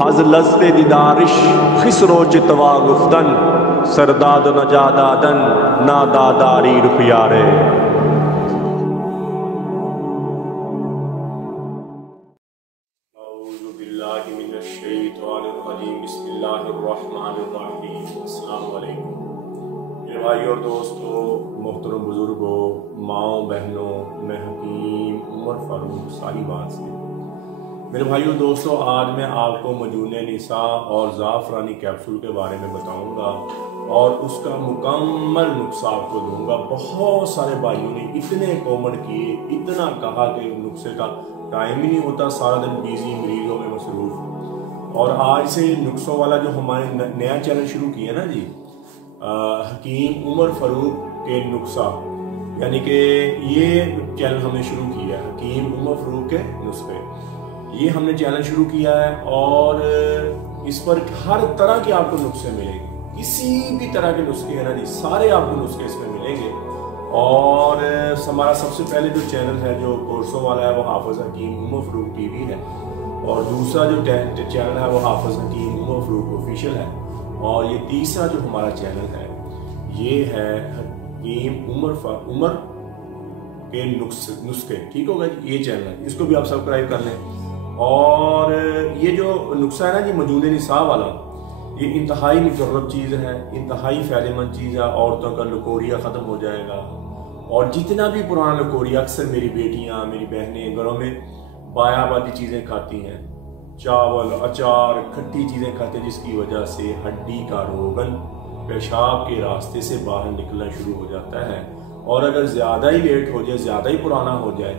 az lazze didarish खिसरो चितवा गुफ्तन सरदाद नजादादन नादादारी रुखयारे। औज़ु बिल्लाहि मिनश शैतानिर रजीम, बिस्मिल्लाहिर्रहमानिर्रहीम। अस्सलामु अलैकुम मेरे भाई और दोस्तों, मोहतरम बुजुर्गों, माओ बहनों, मैं हकीम उमर फारूक साहिबान से। मेरे भाइयों दोस्तों, आज मैं आपको मजून निसा और ज़ाफ़रानी कैप्सूल के बारे में बताऊंगा और उसका मुकम्मल नुस्खा आपको दूंगा। बहुत सारे भाइयों ने इतने कमेंट किए, इतना कहा कि नुस्खे का टाइम ही नहीं होता, सारा दिन बिजी मरीजों में मसरूफ़। और आज से नुस्खों वाला जो हमारे नया चैनल शुरू किया ना जी, हकीम उमर फारूक के नुस्खा, यानी कि ये चैनल हमने शुरू किया है, हकीम उमर फारूक के नुस्खे, ये हमने चैनल शुरू किया है। और इस पर हर तरह के आपको नुस्खे मिलेंगे, किसी भी तरह के नुस्खे है ना जी, सारे आपको नुस्खे इसमें मिलेंगे। और हमारा सबसे पहले जो चैनल है जो कोर्सों वाला है वो हाफिज हकीम उमर फारूक टीवी है, और दूसरा जो चैनल है वो हाफिज हकीम उमर फारूक ऑफिशियल है, और ये तीसरा जो हमारा चैनल है ये है हकीम उमर के नुस्खे। ठीक होगा जी, ये चैनल है, इसको भी आप सब्सक्राइब कर लें। और ये जो नुस्खा है ना जी मजून निसा वाला, ये इंतहाई मुजर्रब चीज़ है, इंतहाई फ़ायदेमंद चीज़ है। औरतों का लकोरिया ख़त्म हो जाएगा, और जितना भी पुराना लकोरिया, अक्सर मेरी बेटियाँ, मेरी बहनें घरों में बायाबादी चीज़ें खाती हैं, चावल, अचार, खट्टी चीज़ें खाते हैं, जिसकी वजह से हड्डी का रोगन पेशाब के रास्ते से बाहर निकलना शुरू हो जाता है। और अगर ज़्यादा ही लेट हो जाए, ज़्यादा ही पुराना हो जाए,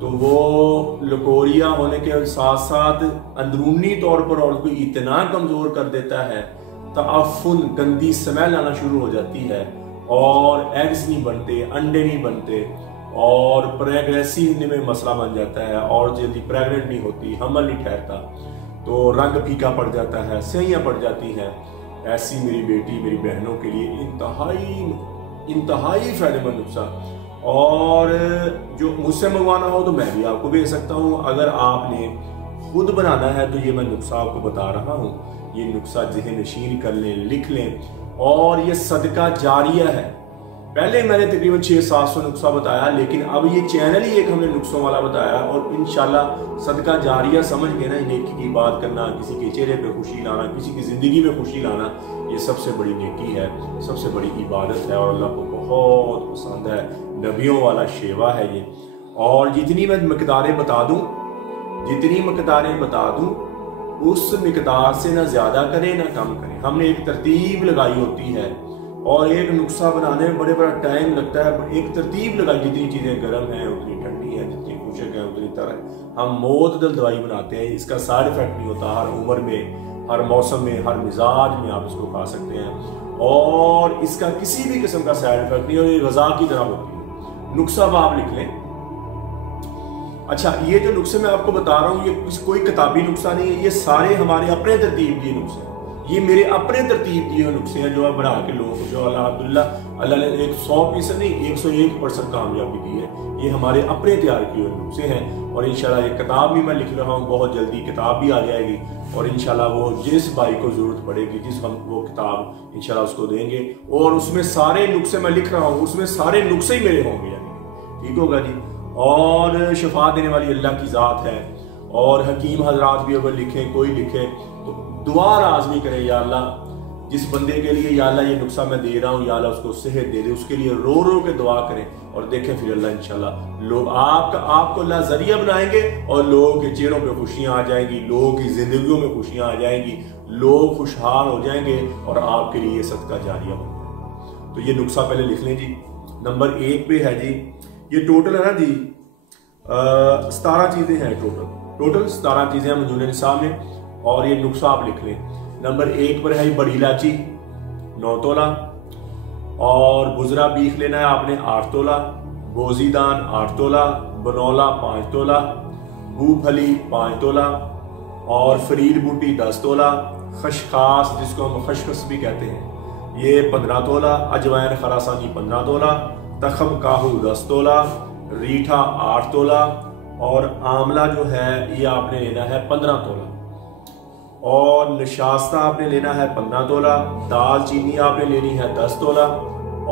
तो वो लकोरिया होने के साथ साथ अंदरूनी तौर पर औरत को इतना कमज़ोर कर देता है, ताफुन, गंदी स्मेल आना शुरू हो जाती है, और एग्स नहीं बनते, अंडे नहीं बनते, और प्रेगनेंसी में मसला बन जाता है, और जल्दी प्रेग्नेंट नहीं होती, हमल नहीं ठहरता, तो रंग फीका पड़ जाता है, सहियाँ पड़ जाती हैं। ऐसी मेरी बेटी, मेरी बहनों के लिए इंतहाई फ़ायदेमंद नुस्खा। और जो मुझसे मंगवाना हो तो मैं भी आपको भेज सकता हूँ। अगर आपने खुद बनाना है तो ये मैं नुस्खा आपको बता रहा हूँ, ये नुस्खा ज़हन नशीन कर लें, लिख लें, और ये सदका जारिया है। पहले मैंने तकरीबन 600-700 नुस्खा बताया, लेकिन अब ये चैनल ही एक हमने नुस्खों वाला बताया, और इंशाल्लाह सदका जारिया समझ के ना, नेकी की बात करना, किसी के चेहरे पे खुशी लाना, किसी की ज़िंदगी में खुशी लाना, ये सबसे बड़ी नेकी है, सबसे बड़ी इबादत है, और अल्लाह को बहुत पसंद है। नबियों वाला शेवा है ये। और जितनी मैं मकदारें बता दूं उस मकदार से ना ज़्यादा करें ना कम करें। हमने एक तरतीब लगाई होती है, और एक नुस्खा बनाने में बड़ा टाइम लगता है। एक तरतीब लगाई, जितनी चीज़ें गर्म हैं उतनी ठंडी है, जितनी खुशक है उतनी तरह। हम मोतदल दवाई बनाते हैं, इसका साइड इफेक्ट नहीं होता, हर उम्र में, हर मौसम में, हर मिजाज में आप इसको खा सकते हैं, और इसका किसी भी किस्म का साइड इफेक्ट नहीं, और ये गज़ा की तरह होती है। नुस्खा आप लिख लें। अच्छा, ये जो नुस्खे मैं आपको बता रहा हूँ, ये कोई किताबी नुस्खा नहीं है, ये सारे हमारे अपने तरतीब दिए नुस्खे हैं, ये मेरे अपने तरतीब दिए नुस्खे हैं, जो आप बना के लोगों को, जो अल्लाह ने 100% नहीं 101% कामयाबी दी है, ये हमारे अपने तैयार किए हुए नुस्खे हैं। और इंशाल्लाह ये किताब भी मैं लिख रहा हूँ, बहुत जल्दी किताब भी आ जाएगी, और इंशाल्लाह वो जिस भाई को ज़रूरत पड़ेगी, जिस हम वो किताब इंशाल्लाह उसको देंगे, और उसमें सारे नुस्खे मैं लिख रहा हूँ, उसमें सारे नुस्खे ही मेरे होंगे, ठीक होगा जी। और शफा देने वाली अल्लाह की ज़ात है, और हकीम हजरात भी अगर लिखें, कोई लिखे, तो दुआ लाज़मी करें, या अल्लाह जिस बंदे के लिए या अल्लाह ये नुस्खा मैं दे रहा हूँ, या अल्लाह उसको सेहत दे दे, उसके लिए रो रो के दुआ करें, और देखें फिर अल्लाह इंशाल्लाह लोग आपको अल्लाह जरिया बनाएंगे, और लोगों के चेहरों पे खुशियाँ आ जाएंगी, लोगों की जिंदगियों में खुशियाँ आ जाएंगी, लोग खुशहाल हो जाएंगे, और आपके लिए ये सदका जारिया हो जाएगा। तो ये नुस्खा पहले लिख लें जी। नंबर 1 पे है जी, ये टोटल है ना जी 17 चीज़ें हैं, टोटल 17 चीज़ें हैं मजून निसा में, और ये नुस्खा आप लिख लें। नंबर 1 पर है बड़ी इलायची 9 तोला, और गुजरा बीफ लेना है आपने 8 तोला, बोजीदान 8 तोला, बनौला 5 तोला, मूंगफली 5 तोला, और फरीद बूटी 10 तोला, खशखास जिसको हम खशखस भी कहते हैं ये 15 तोला, अजवाइन खरासानी 15 तोला, तखम काहू 10 तोला, रीठा 8 तोला, और आंवला जो है ये आपने लेना है 15 तोला, और नशास्ता आपने लेना है 15 तोला, दालचीनी आपने लेनी है 10 तोला,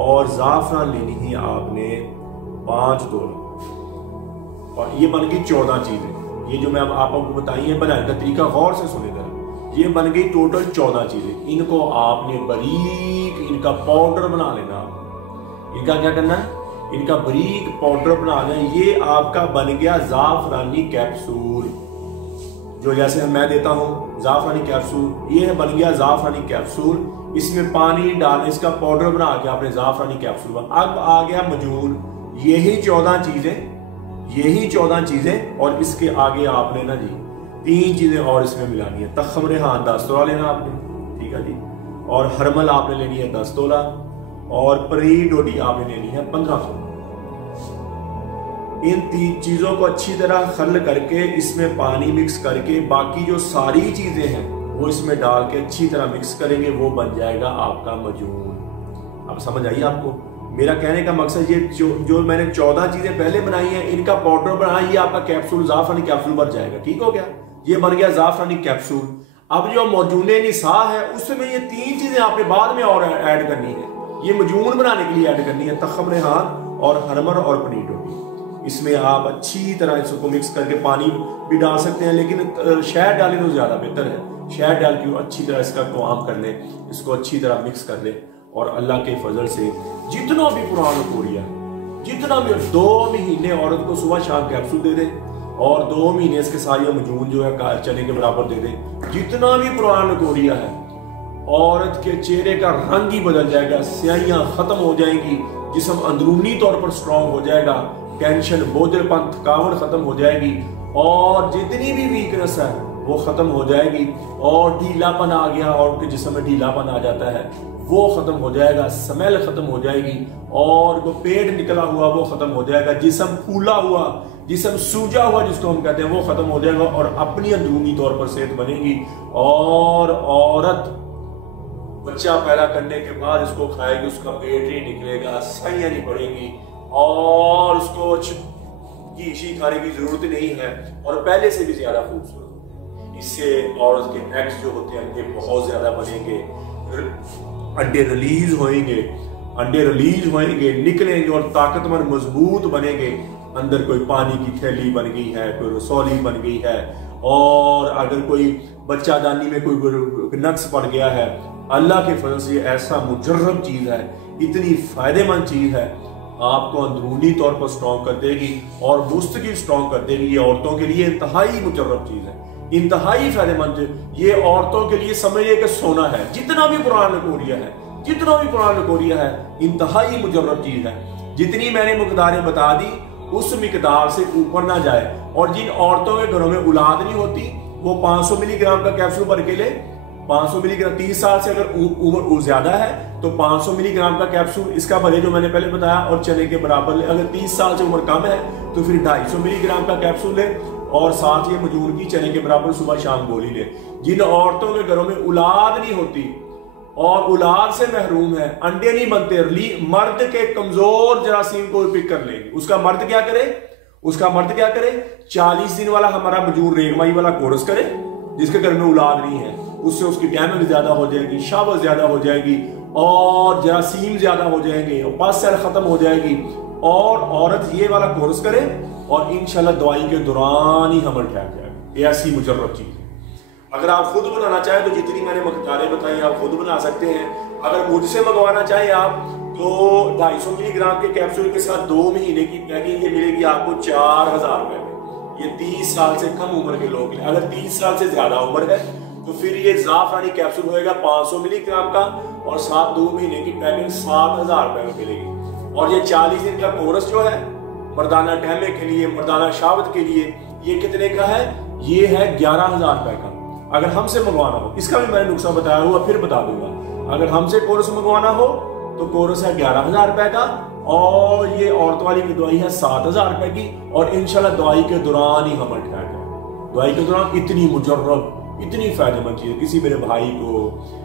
और ज़ाफ़रान लेनी है आपने 5 तोला। और ये बन गई 14 चीज़ें। ये जो मैं अब आपको बताई है बनाने का तरीका गौर से सुने जरा। ये बन गई टोटल 14 चीज़ें। इनको आपने बारीक इनका पाउडर बना लेना। इनका क्या करना है? इनका बारीक पाउडर बना लेना। ये आपका बन गया ज़ाफ़रानी कैप्सूल, जो जैसे मैं देता हूँ ज़ाफ़रानी कैप्सूल, ये बन गया ज़ाफ़रानी कैप्सूल। इसमें पानी डाल इसका पाउडर बना के आपने ज़ाफ़रानी कैप्सूल बना। अब आ गया मजून। यही 14 चीज़ें और इसके आगे आपने ना जी 3 चीज़ें और इसमें मिलानी है। तखम रेहान 10 तोला लेना आपने, ठीक है जी, और हरमल आपने लेनी है 10 तोला, और परी डोडी आपने लेनी है 15 तोला। इन 3 चीज़ों को अच्छी तरह खल करके इसमें पानी मिक्स करके बाकी जो सारी चीज़ें हैं वो इसमें डाल के अच्छी तरह मिक्स करेंगे, वो बन जाएगा आपका मजून। अब समझ आई आपको? मेरा कहने का मकसद ये जो मैंने 14 चीज़ें पहले बनाई हैं, इनका पाउडर बना, ये आपका कैप्सूल ज़ाफ़रानी कैप्सूल बन जाएगा। ठीक हो गया? ये बन गया ज़ाफ़रानी कैप्सूल। अब जो मजूने निसा है उसमें ये 3 चीज़ें आपने बाद में और ऐड करनी है। ये मजून बनाने के लिए ऐड करनी है, तखम रेहान और हरमर और पनीर डोडी। इसमें आप अच्छी तरह इसको मिक्स करके पानी भी डाल सकते हैं, लेकिन शहद डालें तो ज़्यादा बेहतर है। शहद डाल के अच्छी तरह इसका क़वाम कर ले, इसको अच्छी तरह मिक्स कर ले, और अल्लाह के फजल से जितना भी पुराना कोरिया, जितना भी 2 महीने औरत को सुबह शाम कैप्सूल दे दे, और 2 महीने इसके सारे मजून जो है चने के बराबर दे दे। जितना भी पुराना कोरिया है, औरत के चेहरे का रंग ही बदल जाएगा, स्याहियां खत्म हो जाएंगी, जिस्म अंदरूनी तौर पर स्ट्रांग हो जाएगा, टेंशन, बोझलपन, थकावट खत्म हो जाएगी, और जितनी भी वीकनेस है वो खत्म हो जाएगी, और ढीलापन आ गया, और उनके जिस्म में ढीलापन आ जाता है वो खत्म हो जाएगा, स्मेल खत्म हो जाएगी, और वो पेट निकला हुआ वो खत्म हो जाएगा, जिस्म फूला हुआ, जिस्म सूजा हुआ जिसको हम कहते हैं वो खत्म हो जाएगा, और अपनी अंदरूनी तौर पर सेहत बनेगी। और औरत बच्चा पैदा करने के बाद इसको खाएगी, उसका पेट ही निकलेगा, सहियां नहीं पड़ेगी, और उसको घी खाने की जरूरत नहीं है, और पहले से भी ज्यादा खूबसूरत। इससे औरत के एग्स जो होते हैं ये बहुत ज्यादा बनेंगे, अंडे रिलीज होंगे, निकलेंगे, और ताकतवर मजबूत बनेंगे। अंदर कोई पानी की थैली बन गई है, कोई रसौली बन गई है, और अगर कोई बच्चादानी में कोई नक्स पड़ गया है, अल्लाह के फजल से ऐसा मुजर्रब चीज़ है, इतनी फायदेमंद चीज़ है, आपको अंदरूनी तौर पर स्ट्रॉन्ग कर देगी और मुस्तकिल स्ट्रॉन्ग कर देगी। ये औरतों के लिए इंतहाई मुजर्रब चीज़ है, इंतहाई फायदेमंद। ये औरतों के लिए समझिए कि सोना है। जितना भी पुराना कोरिया है इंतहाई मुजर्रब चीज़ है। जितनी मैंने मकदारें बता दी उस मिकदार से ऊपर ना जाए। और जिन औरतों के घरों में औलाद नहीं होती वो 500 मिलीग्राम का कैप्सूल भर के ले। 500 मिलीग्राम, 30 साल से अगर उम्र ज्यादा है तो 500 मिलीग्राम का कैप्सूल इसका भरे जो मैंने पहले बताया, और चने के बराबर ले। अगर 30 साल से उम्र कम है तो फिर 250 मिलीग्राम का कैप्सूल ले, और साथ ये मजून की चने के बराबर सुबह शाम गोली ले। जिन औरतों के घरों में औलाद नहीं होती और औलाद से महरूम है, अंडे नहीं बनते, मर्द के कमजोर जरासीम को पिक कर लेंगे। उसका मर्द क्या करे 40 दिन वाला हमारा मजूर रेगमाई वाला कोर्स करे, जिसके घर में औलाद नहीं है। उससे उसकी डैमेज ज्यादा हो जाएगी, शावत ज्यादा हो जाएगी, और जरासीम ज्यादा हो जाएंगे, और पस सेल खत्म हो जाएगी। और औरत ये वाला कोर्स करे और इंशाल्लाह दवाई के दौरान ही हमल ठहर जाएगा। ऐसी मुजर्रब चीज है। अगर आप खुद बनाना चाहें तो जितनी मैंने मकदारें बताई आप खुद बना सकते हैं। अगर मुझसे मंगवाना चाहें आप तो 250 मिलीग्राम के कैप्सूल के साथ 2 महीने की पैकिंग ये मिलेगी आपको 4000 रुपए में। ये 30 साल से कम उम्र के लोग हैं। अगर 30 साल से ज्यादा उम्र है तो फिर ये ज़ाफ़रानी कैप्सूल होएगा 500 मिलीग्राम का, और साथ 2 महीने की पैकिंग 7000 रुपए में मिलेगी। और ये 40 दिन का कोर्स जो है मर्दाना डैमे के लिए, मर्दाना शावत के लिए, ये कितने का है? ये है 11000 रुपए का। अगर हमसे मंगवाना हो, इसका भी मैंने नुस्खा बताया हुआ फिर बता दूंगा। अगर हमसे कोर्स मंगवाना हो तो कोर्स है 11000 रुपए का, और ये औरत वाली की दवाई है 7000 रुपए की। और इंशाल्लाह दवाई के दौरान ही हमल ठहर जाए। दवाई के दौरान इतनी मुजर्रब, इतनी फायदेमंद चीज़। किसी मेरे भाई को,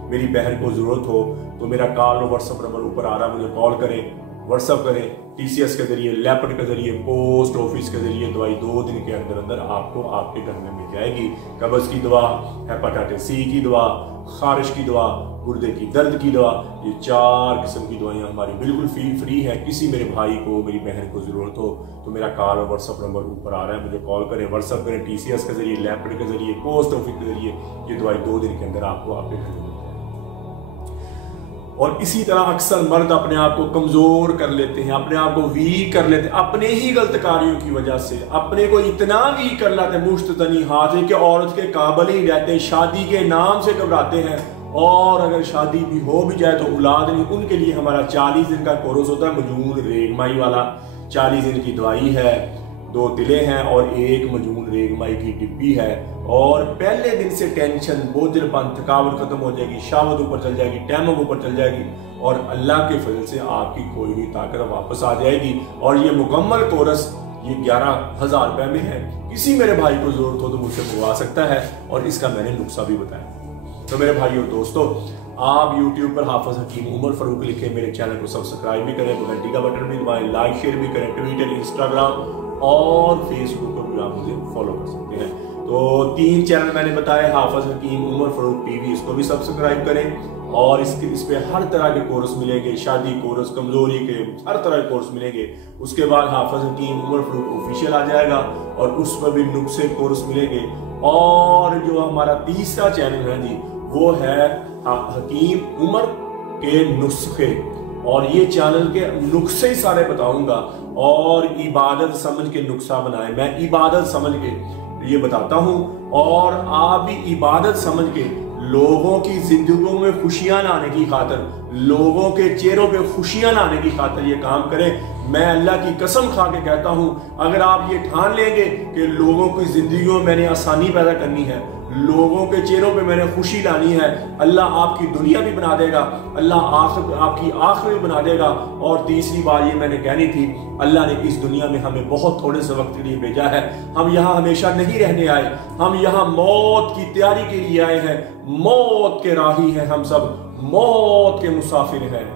मेरी बहन को जरूरत हो तो मेरा कॉल और व्हाट्सएप नंबर ऊपर आ रहा है, मुझे कॉल करें। व्हाट्सअप करें, TCS के जरिए, लैपट के जरिए, पोस्ट ऑफिस के जरिए दवाई 2 दिन के अंदर अंदर आपको आपके घर में मिल जाएगी। कब्ज की दवा, हेपेटाइटिस C की दवा, खारिश की दवा, गुर्दे की दर्द की दवा, ये 4 किस्म की दवाइयाँ हमारी बिल्कुल फ्री है। किसी मेरे भाई को, मेरी बहन को ज़रूरत हो तो मेरा कॉल और व्हाट्सअप नंबर ऊपर आ रहा है, मुझे कॉल करें, व्हाट्सअप करें, TCS के जरिए, लैपट के जरिए, पोस्ट ऑफिस के जरिए ये दवाई 2 दिन के अंदर आपको आपके घर में। और इसी तरह अक्सर मर्द अपने आप को कमजोर कर लेते हैं, अपने आप को वीक कर लेते हैं, अपने ही गलत कार्यों की वजह से अपने को इतना वीक कर लाते हैं, मुश्त तनी हाथ के औरत के काबिल ही रहते हैं, शादी के नाम से घबराते हैं, और अगर शादी भी हो भी जाए तो औलाद नहीं। उनके लिए हमारा 40 दिन का कोर्स होता है, मजून रेगमाई वाला। 40 दिन की दवाई है, 2 तिले हैं और 1 मजून रेगमाई की डिब्बी है। और पहले दिन से टेंशन, बोझलपन, थकावट खत्म हो जाएगी, शावत ऊपर चल जाएगी, टैमक ऊपर चल जाएगी, और अल्लाह के फजल से आपकी खोई हुई ताकत वापस आ जाएगी। और ये मुकम्मल कोर्स ये 11,000 रुपए में है। किसी मेरे भाई को जरूरत हो तो मुझसे मंगवा सकता है, और इसका मैंने नुस्खा भी बताया। तो मेरे भाई और दोस्तों, आप YouTube पर हाफिज हकीम उमर फारूक लिखें, मेरे चैनल को सब्सक्राइब भी करें, घंटी का बटन भी दबाएं, लाइक शेयर भी करें, ट्विटर, इंस्टाग्राम और फेसबुक पर भी आप मुझे फॉलो कर सकते हैं। तो 3 चैनल मैंने बताए, हाफिज हकीम उमर फारूक TV, इसको भी सब्सक्राइब करें। और इस पे हर तरह के कोर्स मिलेंगे, शादी कोर्स, कमजोरी के हर तरह के कोर्स मिलेंगे। उसके बाद हाफिज हकीम उमर फारूक ऑफिशियल आ जाएगा और उस पर भी नुस्खे कोर्स मिलेंगे। और जो हमारा तीसरा चैनल है जी, वो है हकीम उमर के नुस्खे, और ये चैनल के नुस्खे सारे बताऊंगा। और इबादत समझ के नुस्खा बनाए, मैं इबादत समझ के ये बताता हूं, और आप भी इबादत समझ के लोगों की जिंदगियों में खुशियां लाने की खातिर, लोगों के चेहरों पे खुशियां लाने की खातिर ये काम करें। मैं अल्लाह की कसम खा के कहता हूं, अगर आप ये ठान लेंगे कि लोगों की जिंदगियों में मैंने आसानी पैदा करनी है, लोगों के चेहरों पे मैंने खुशी लानी है, अल्लाह आपकी दुनिया भी बना देगा, अल्लाह आपकी आखिरत भी बना देगा। और तीसरी बात ये मैंने कहनी थी, अल्लाह ने इस दुनिया में हमें बहुत थोड़े से वक्त के लिए भेजा है। हम यहाँ हमेशा नहीं रहने आए, हम यहाँ मौत की तैयारी के लिए आए हैं, मौत के राही हैं, हम सब मौत के मुसाफिर हैं।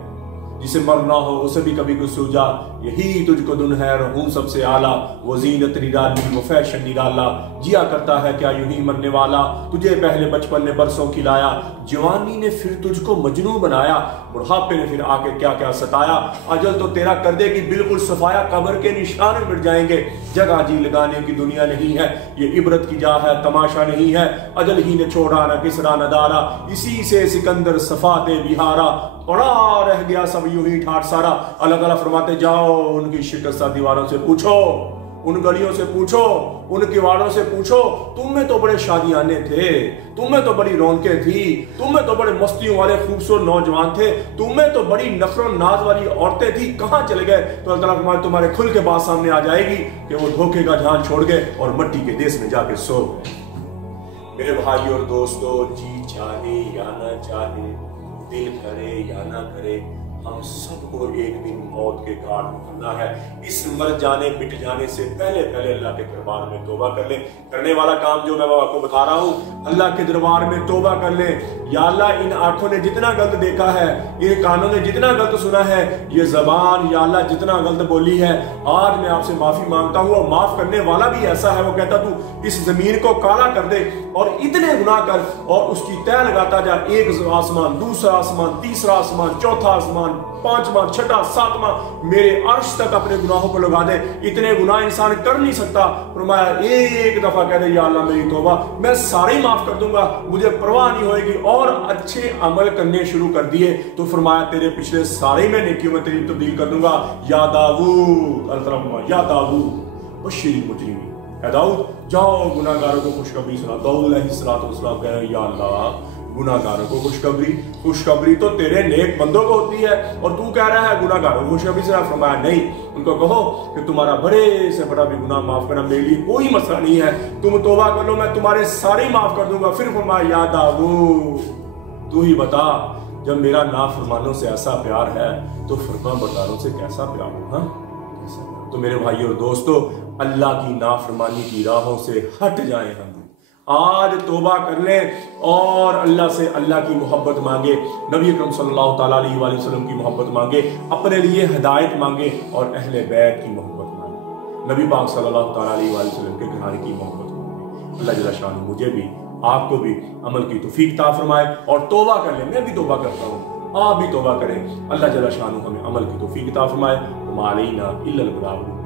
जिसे मरना हो उसे भी कभी कुछ सूझा, यही तुझको दुन है रहूं सबसे आला, वो जीनत निराली वो फैशन निराला, जिया करता है क्या यूं ही मरने वाला, तुझे पहले बचपन ने बरसों खिलाया, जवानी ने फिर तुझको मजनू बनाया, बुढ़ापे ने फिर आके क्या क्या सताया, अजल तो तेरा कर देगी बिल्कुल सफाया, कब्र के निशान मिट जाएंगे, जगह जी लगाने की दुनिया नहीं है, ये इबरत की जा है तमाशा नहीं है, अजल ही ने छोड़ा न किसरा न दारा, इसी से सिकंदर सफाते बिहारा, पड़ा रह गया सब यूं ही ठाट सारा। अल्लाह ताला फरमाते जाओ उनकी शिकस्त दीवारों से पूछो, उन गलियों से पूछो, उन किवाड़ों से पूछो, तुम में तो बड़े शादियाने थे, तुम में तो बड़ी रौनकें थी, तुम में तो बड़े मस्तियों वाले खूबसूरत नौजवान थे, तुम में तो बड़ी नखरो नाज वाली औरतें थी, कहां चले गए? तो अल्लाह ताला तुम्हारे खुल के बात सामने आ जाएगी कि वो धोखे का ध्यान छोड़ गए और मिट्टी के देश में जाके सो गए। मेरे भाई और दोस्तों, जी चाहे या ना चाहे, दिल करे या ना करे, हम सबको एक दिन मौत के घाट उतरना है। इस मर जाने मिट जाने से पहले पहले अल्लाह के दरबार में तौबा कर ले। करने वाला काम जो मैं आपको बता रहा हूँ, अल्लाह के दरबार में तौबा कर ले। या अल्लाह, इन आंखों ने जितना गलत देखा है, इन कानों ने जितना गलत सुना है, ये जबान या अल्लाह जितना गलत बोली है, आज मैं आपसे माफी मांगता हूँ। और माफ करने वाला भी ऐसा है, वो कहता तू इस जमीन को काला कर दे और इतने गुनाह कर और उसकी तय लगाता जा, एक आसमान, दूसरा आसमान, तीसरा आसमान, चौथा आसमान, पांचवा, छठा, सातवां, मेरे अर्श तक अपने गुनाहों को लगा दे। इतने गुनाह इंसान कर नहीं सकता। फरमाया एक दफा कह दे या अल्लाह मेरी तौबा, मैं सारे ही माफ कर दूंगा, मुझे परवाह नहीं होगी, और अच्छे अमल करने शुरू कर दिए तो फरमाया तेरे पिछले सारे मैं नेकियों में तेरी तब्दील कर दूंगा। या दाऊद, या दाऊद बशीर मुजरिमीन, दाऊद जाओ गुनाहगारों को खुशखबरी सुना। दाऊद अलैहिस्सलाम कह रहे या अल्लाह, गुनाहगारों को खुशखबरी तो तेरे नेक बंदों को होती है, और तू कह रहा है गुनाहगारों को खुशखबरी से। फरमाया नहीं, उनको कहो कि तुम्हारा बड़े से बड़ा भी गुनाह माफ करना मेरे लिए कोई मसला नहीं है, तुम तौबा कर लो, मैं तुम्हारे सारे माफ कर दूंगा। फिर फरमाया या दाऊद, तू ही बता, जब मेरा नाफरमानों से ऐसा प्यार है तो फरमाबरदारों से कैसा प्यार होगा? तो मेरे भाई और दोस्तों, अल्लाह की नाफरमानी की राहों से हट जाएं। आज तौबा कर लें और अल्लाह से अल्लाह की मोहब्बत मांगे, नबी अकरम सल्लल्लाहु ताला अलैहि वसल्लम की मोहब्बत मांगे, अपने लिए हिदायत मांगे और अहले बैत की मोहब्बत मांगे, नबी पाक सल्लल्लाहु ताला अलैहि वसल्लम के घराने की मोहब्बत मांगे। अल्लाह जल्ल शान मुझे भी आपको भी अमल की तौफीक अता फरमाए और तौबा कर ले। मैं भी तौबा करता हूँ, आप भी तौबा करें। अल्लाह जल्ल शान हमें अमल की तौफीक अता फरमाए। मालैना इल्लल बलाग।